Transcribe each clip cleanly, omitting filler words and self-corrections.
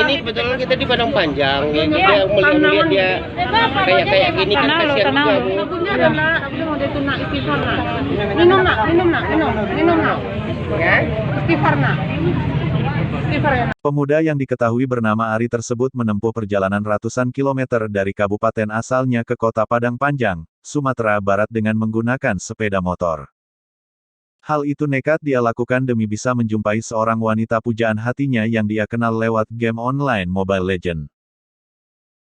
Ini kebetulan kita di Padang Panjang, ya, dia melihat dia kayak gini kan kasihan juga Bu. Aku mau dia tunak istighfar nak. Minum nak. Ya, istighfar nak. Istighfar ya. Pemuda yang diketahui bernama Ari tersebut menempuh perjalanan ratusan kilometer dari kabupaten asalnya ke kota Padang Panjang, Sumatera Barat dengan menggunakan sepeda motor. Hal itu nekat dia lakukan demi bisa menjumpai seorang wanita pujaan hatinya yang dia kenal lewat game online Mobile Legends.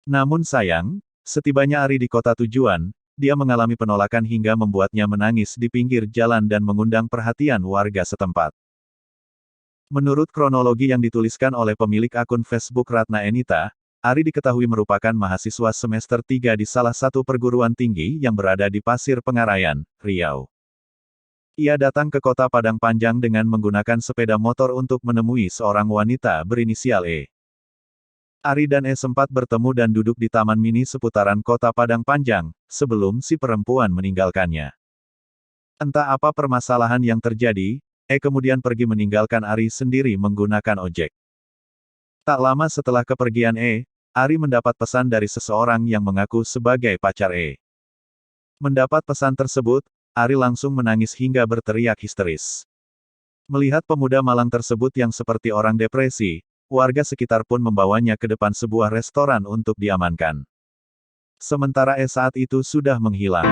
Namun sayang, setibanya Ari di kota tujuan, dia mengalami penolakan hingga membuatnya menangis di pinggir jalan dan mengundang perhatian warga setempat. Menurut kronologi yang dituliskan oleh pemilik akun Facebook Ratna Enita, Ari diketahui merupakan mahasiswa semester 3 di salah satu perguruan tinggi yang berada di Pasir Pengarayan, Riau. Ia datang ke kota Padang Panjang dengan menggunakan sepeda motor untuk menemui seorang wanita berinisial E. Ari dan E sempat bertemu dan duduk di taman mini seputaran kota Padang Panjang, sebelum si perempuan meninggalkannya. Entah apa permasalahan yang terjadi, E kemudian pergi meninggalkan Ari sendiri menggunakan ojek. Tak lama setelah kepergian E, Ari mendapat pesan dari seseorang yang mengaku sebagai pacar E. Mendapat pesan tersebut, Ari langsung menangis hingga berteriak histeris. Melihat pemuda malang tersebut yang seperti orang depresi, warga sekitar pun membawanya ke depan sebuah restoran untuk diamankan. Sementara E saat itu sudah menghilang.